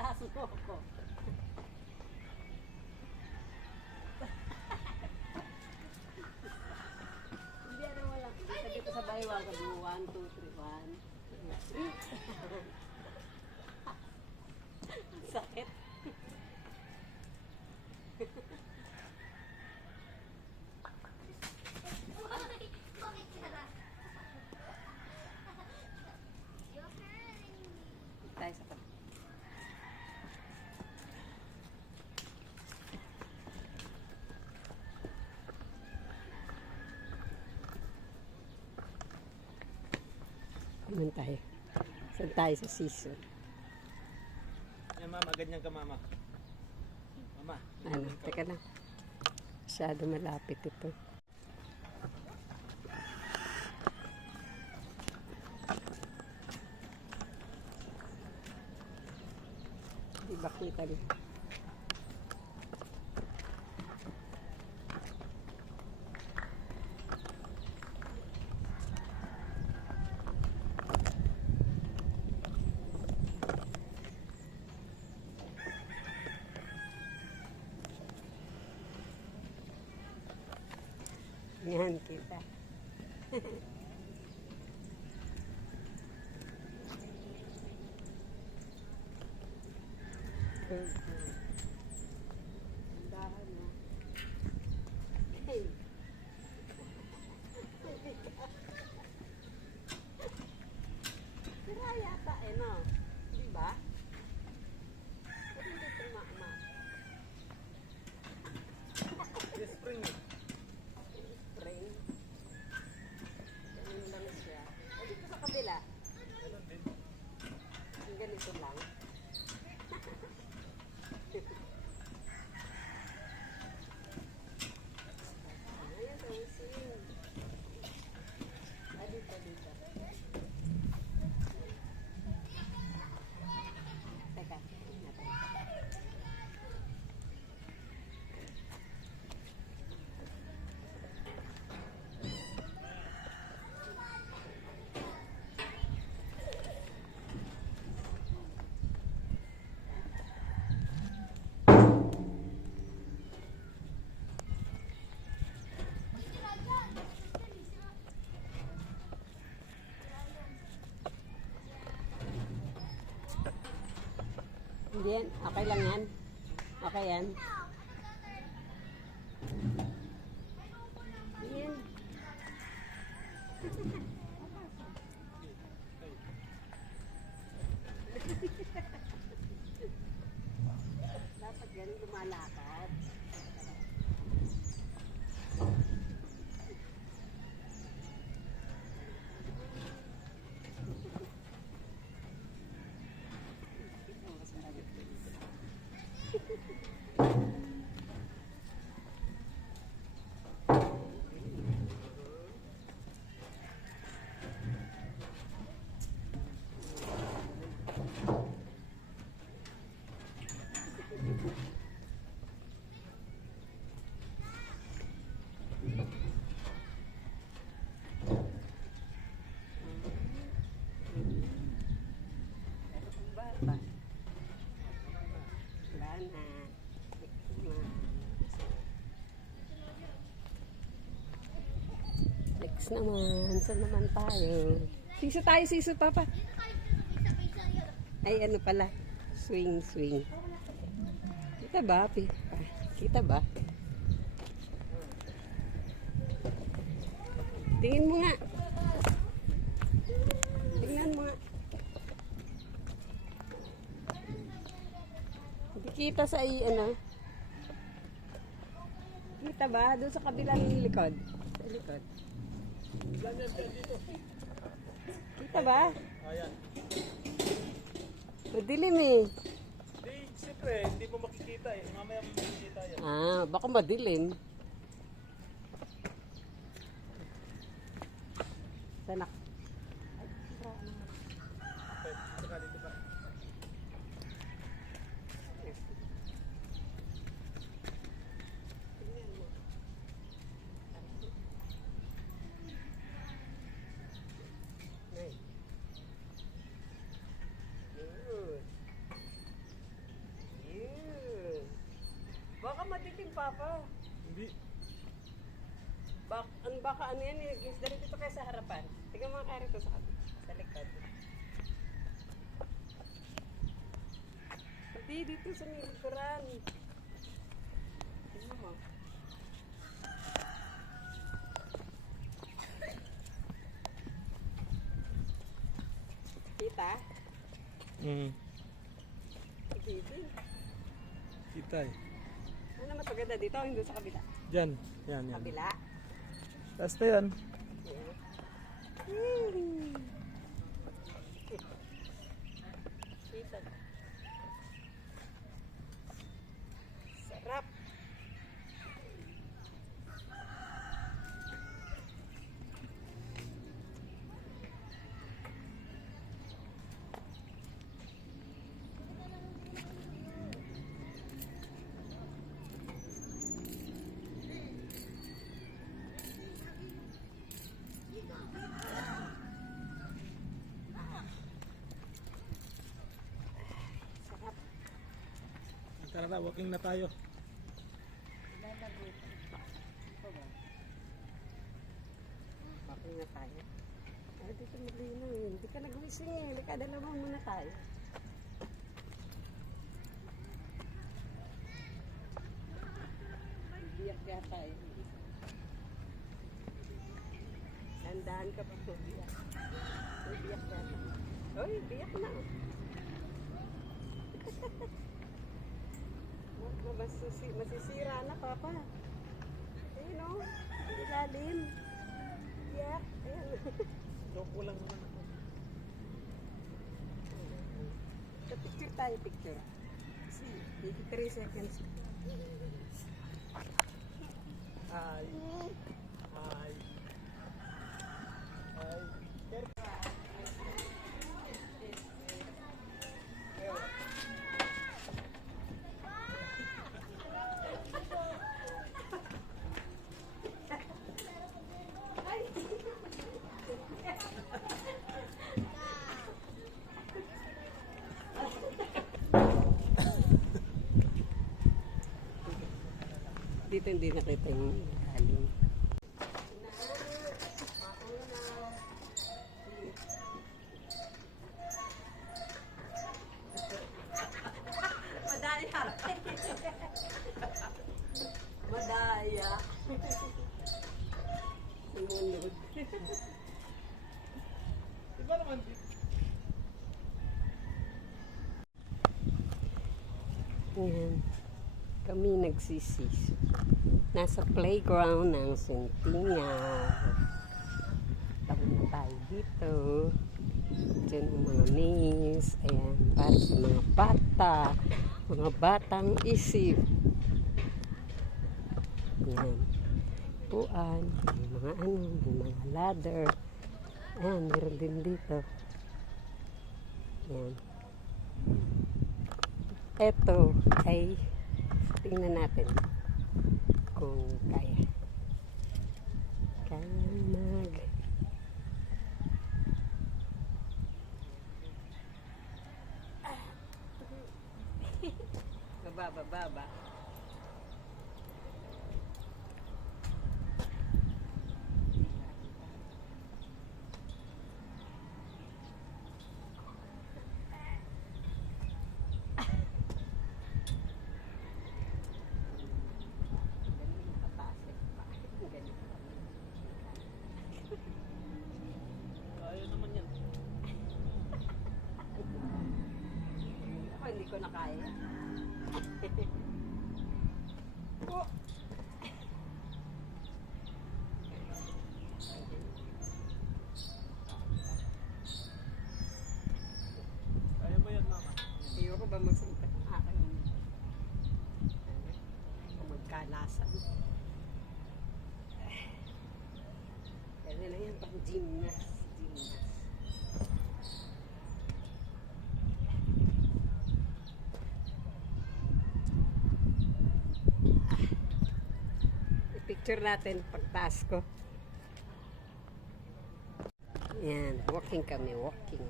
Tinataas mo ako. Hindi ano wala. Sabi ko sa bahay, wag ka 1, 2, 3, 1. Sakit. Tayo sa pag. Naman tayo. Saan tayo sa season? Yan mama, ganyan ka mama. Mama. Ano, teka lang. Masyado malapit ito. Di ba kita rin? Yan kita. Dahan mo. Hey. Sira yata eh, no? Diba? Pero hindi tumama. This spring eh. Spring. Ganun lang siya. O dito sa kabila. Ganun din. Yung ganito lang. Ayan, dancing. Ah, dito, dito. Teka, tingnan natin. Hindi yan. Okay lang yan. Okay yan. Yan. Dapat yan lumalakad. Bata. Wala na. Next naman. Saan naman tayo? Siso tayo, siso, papa. Ay, ano pala? Swing, swing. Kita ba, Pi? Kita ba? Tingin mo nga. Tingnan mo nga. Hindi kita sa ano. Kita ba? Doon sa kabilang likod. Sa likod. Kita ba? Ayan. Madilim eh. Di, siyempre, hindi mo makikita eh. Mamaya mo makikita yan. Ah, baka madilim. Sana. Okay, saka dito pa. madilim, Papa. Hindi. Baka ano yan, dali dito kayo sa harapan. Tingnan mo kaya rito sa likod. Hindi, dito sa may likuran. Tingnan mo. Kita? Sige. Kita eh. Ano mas maganda dito o hindi sa kabila? Diyan. Yan, yan. Kabila? Taas pa yan. Kita. Sarap. Sarap. Tara na, walking na tayo. Okay na tayo. Ay, dito malinaw eh. Hindi ka nag-wising eh. Halika, dalawang muna tayo. Biyak yata eh. Dandahan ka pa po, biyak. Ay, biyak yata. Uy, biyak na. Masisira na, Papa. Ayun o. Ilalim. Biyak. Ayan. Joke ko lang naman ako. So, picture tayo, picture. See, maybe 3 seconds. Hi. Hi. Hi. Dito hindi nakita yung ilalim. Madaya. Madaya. Sumunod. Diba naman dito? Ayan. Kami nagsisiso. Nasa playground ng Centennial. Tama na tayo dito. Diyan ang mga miss. Ayan, para sa mga bata. Mga batang isip. Ayan. Puan. May mga ano, may mga ladder. Ayan, meron din dito. Ayan. Ito ay tingnan natin kung kaya. Kaya mag baba. Kaya naman yan. Ako hindi ko na kaya. Oh. Kaya mo yan, mama. Ayoko ba magsimpat ng akin? O magkalasan. Kaya na yan, pang gymnast. I-picture natin pagtaas ko. Yan, walking kami, walking.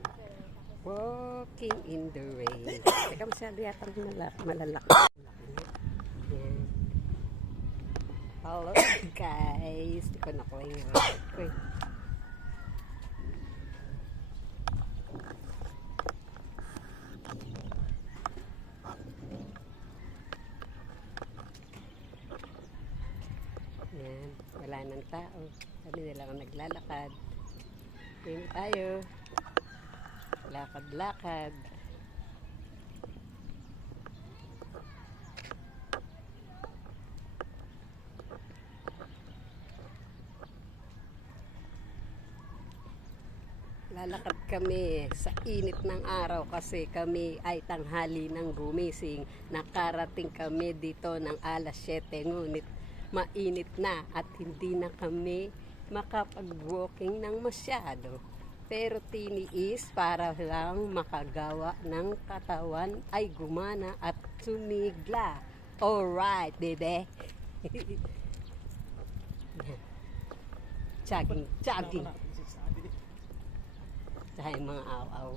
Walking in the rain. Teka, masyado yata malalaki. Yan. Hello guys. Di ko nakuha yung record ko eh. Yan. Wala nang tao. Sabi nila kung naglalakad. Tingin tayo. Lakad-lakad. Lalakad kami sa init ng araw kasi kami ay tanghali ng gumising. Nakarating kami dito ng alas 7 ngunit mainit na at hindi na kami makapag-walking ng masyado. Pero tiniis para lang makagawa ng katawan ay gumana at sumigla. Alright, bebe. Jogging. Sa mga aw-aw.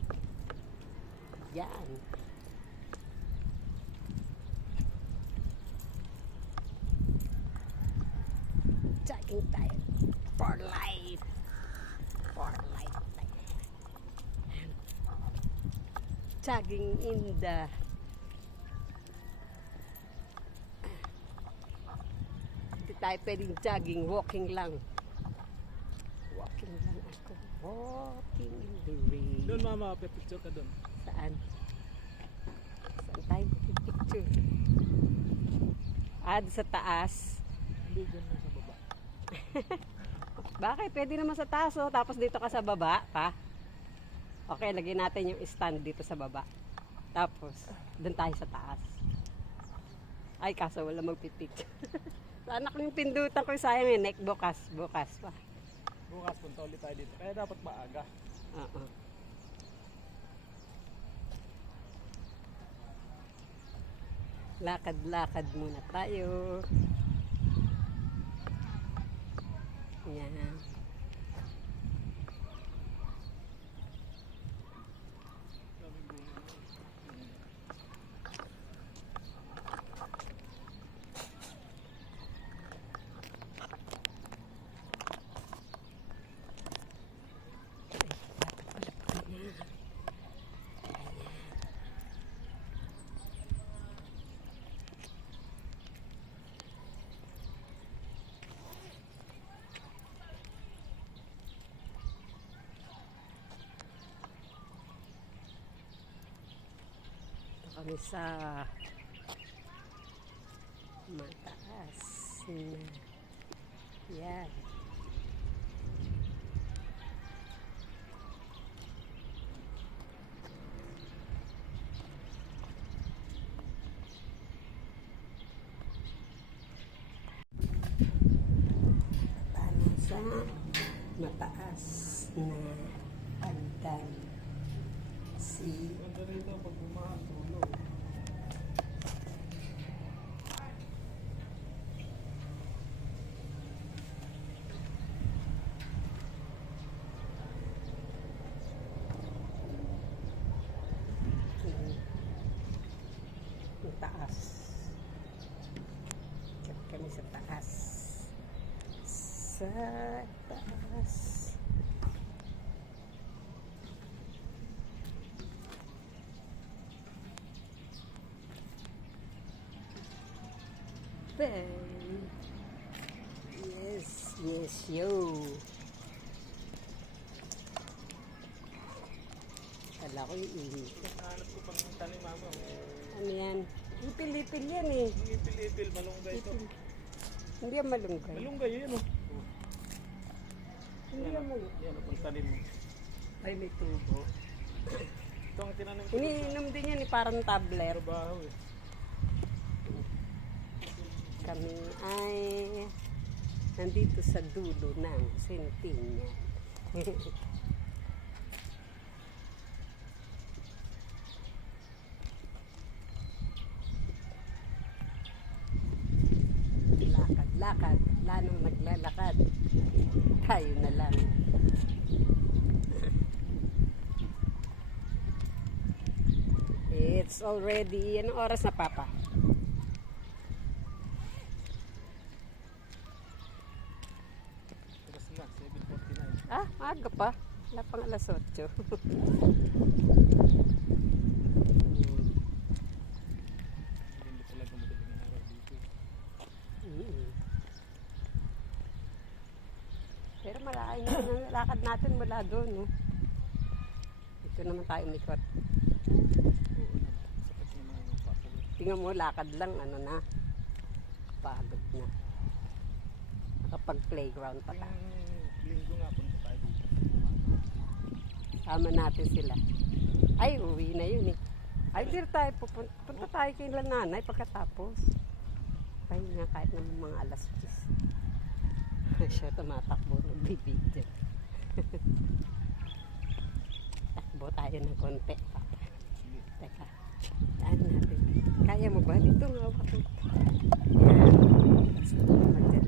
Yan. Jogging tayo. For life. For life. Jogging in the hindi tayo pwedeng jogging, walking lang. Walking lang ako. Walking in the rain. Doon mama, picture ka doon. Saan? Saan tayo picture? Sa taas. Hindi, doon na sa baba. Bakit? Pwede naman sa taas oh. Tapos dito ka sa baba pa. Okay, lagyan natin yung stand dito sa baba. Tapos, doon tayo sa taas. Ay, kaso wala magpipicture. Sana ko yung pindutan ko, sayang yung neck bukas pa. Bukas punta ulit tayo dito. Kaya dapat maaga. Oo. Lakad-lakad muna tayo. Yan. Kami sa mataas na yan. Paano sa mataas na hagdan si Punta rito pag bumatulog. taas. Check kami sa taas. Sa taas. Bang. Yes, yes, yo. Kala ko yung ihip. Hanap ko pang tanim mama. Ano yan? Ipil-ipil yan eh. Ipil-ipil, malunggay ito. Ipil. Hindi yan malunggay. Malunggay yun oh. Hindi yan malunggay. Yan ang tanim mo. Ay, may tubo. Ito ang tinanim ko. Iniinom din yan eh, parang tablet. Trabaho eh. Kami ay nandito sa dulo ng Centennial. Lakad-lakad, lanong naglalakad. Tayo na lang. It's already, anong oras na, Papa? Ah, maaga pa. Wala pang alas 8. Hindi talaga madaling araw dito. Mm. Pero malaking ang lakad natin mula doon, no? Dito naman tayo umikot. Oo naman. Sakit naman yung paso. Tingnan mo, lakad lang, ano na. Pagod na. Nakapag-playground pa tayo. Yung linggo nga punta tayo dito. Sama natin sila. Ay, uwi na yun eh. Ay, dito tayo punta tayo kay nanay pagkatapos. Ay nga, kahit naman mga alas 10. Siya tumatakbo ng bibig dyan. Takbo tayo ng konti pa. Sige. Teka, daan natin. Kaya mo ba? Dito nga ako. Yan. Basta magdaan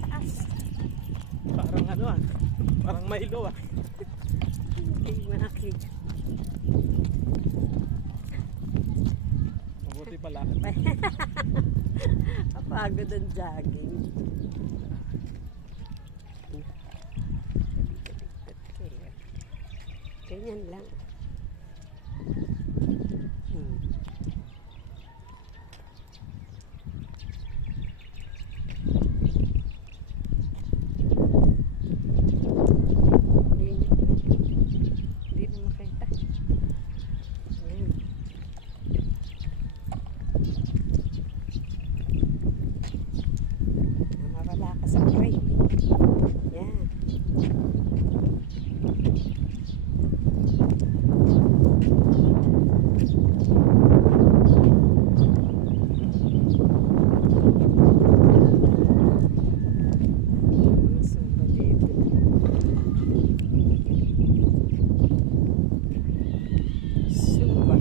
taas. Parang ano ah. Parang Milo ah. Hindi makakita. Mabuti pala. Kapagod ang jogging. Ganyan lang. Hindi na makita. Ayan. Mawala ka sa frame. Yan. Mga sumba dito. Sumba.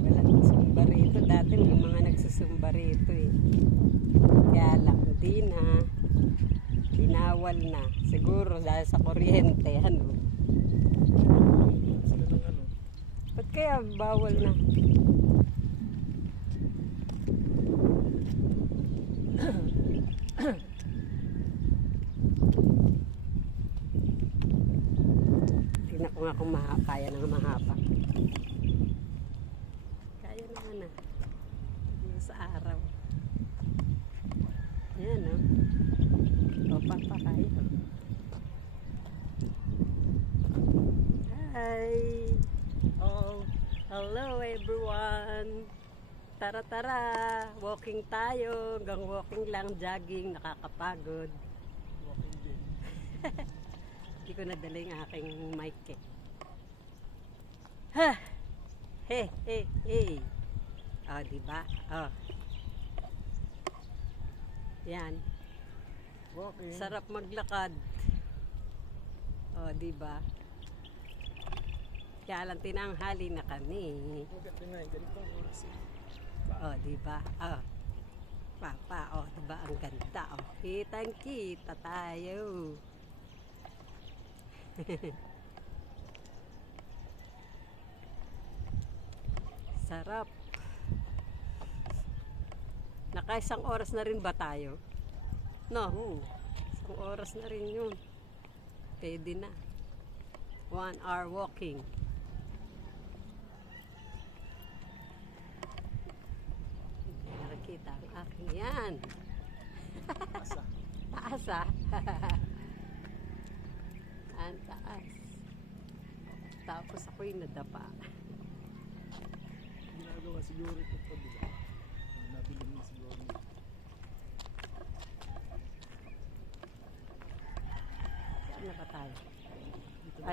Walang sumba rito. Dati may mga nagsusumba rito eh. Kaya lang, hindi na. Binawal na. Siguro dahil sa kuryente, ano. Sila ng ano. Ba't kaya bawal na? Tingnan ko nga kung kaya nang mahaba. Kaya naman na. Yung sa araw. Yan, no? O, papakay. Hi! Oh, hello everyone! Tara tara! Walking tayo. Hanggang walking lang, jogging, nakakapagod. Walking din. Hindi ko nadala yung aking mic eh. Ha! He, he, he! Oh, diba? Oh. Yan. Walking. Sarap maglakad. Oh, diba? Kaya lang tinanghali na kami. Maganda nga yung ganitong oras eh. Oh, diba? Oh. Papa, oh, diba? Ang ganda. Oh, kitang-kita tayo. Sarap. Nakaisang oras na rin ba tayo? No? Isang oras na rin yun. Pwede na. 1 hour walking. Hindi nakakita ang aking yan. Asa. Taas ah. Ang taas. Tapos ako'y nadapa. Ginagawa siguro ito pa diba? Nabili mo siguro. Saan na ba tayo?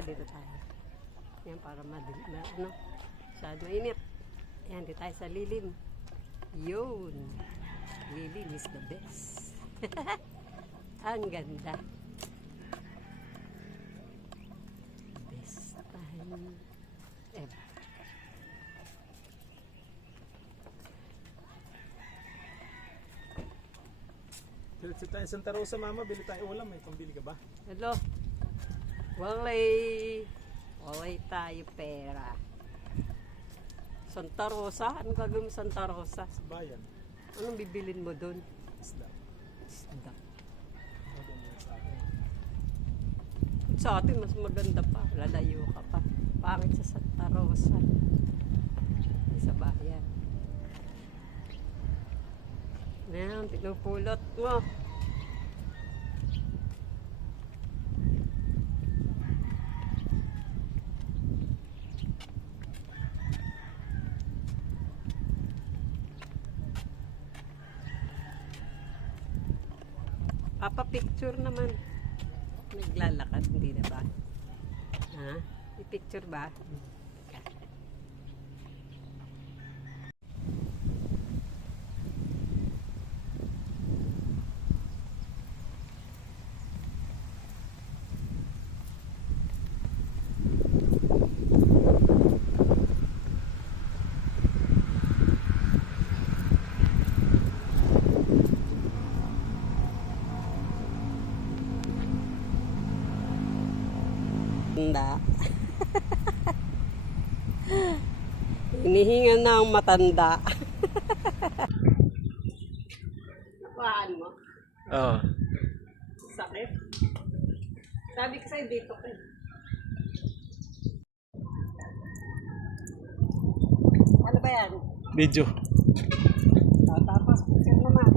Dito tayo. Yan, para ano, masyado mainit. Yan, dito tayo sa lilim. Yun. Lilim is the best. Ang ganda. Best time ever. Diretso tayo sa Santa Rosa, mama. Bili tayo ulam. May pambili ka ba? Hello. Walay tayo pera. Santa Rosa? Anong gagawin mo Santa Rosa? Sa bayan. Anong bibilin mo doon? Isda. Isda. Sa atin, mas maganda pa. Lalayo ka pa. Pangit sa Santa Rosa. Sa bayan. Ayan, pinupulot mo. Papa-picture naman. Naglalakad, hindi na ba? Ha? I-picture ba? Matanda. Hinihinga na ang matanda. Nakuhaan mo? Oo. Sakit? Sabi ko sa'yo dito ka. Ano ba yan? Video. Tapos, picture naman.